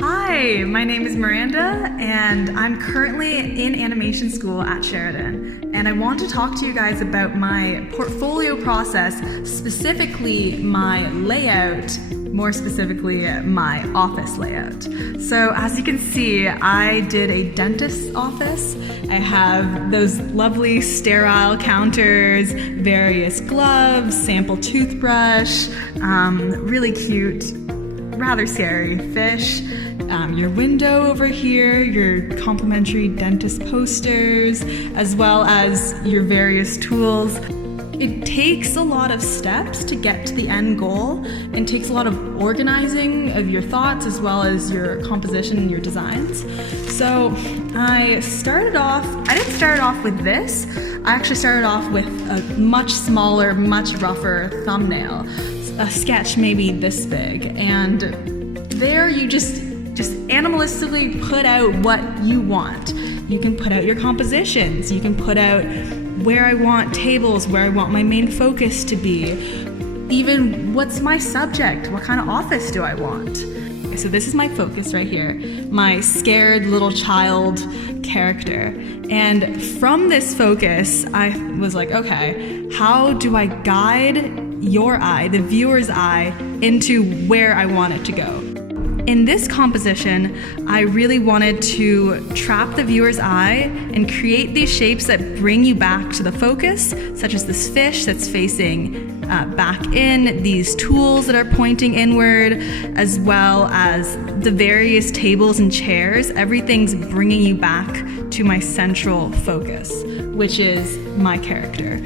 Hi, my name is Miranda, and I'm currently in animation school at Sheridan. And I want to talk to you guys about my portfolio process, specifically my layout, more specifically my office layout. So as you can see, I did a dentist's office. I have those lovely sterile counters, various gloves, sample toothbrush, really cute, rather scary fish, your window over here, your complimentary dentist posters, as well as your various tools. It takes a lot of steps to get to the end goal and takes a lot of organizing of your thoughts as well as your composition and your designs. So I didn't start off with this. I actually started off with a much smaller, much rougher thumbnail, a sketch maybe this big, and there you just animalistically put out what you want. You can put out your compositions, you can put out where I want tables, where I want my main focus to be, even what's my subject, what kind of office do I want. So this is my focus right here, my scared little child character. And from this focus, I was like, okay, how do I guide your eye, the viewer's eye, into where I want it to go? In this composition, I really wanted to trap the viewer's eye and create these shapes that bring you back to the focus, such as this fish that's facing back in, these tools that are pointing inward, as well as the various tables and chairs. Everything's bringing you back to my central focus, which is my character.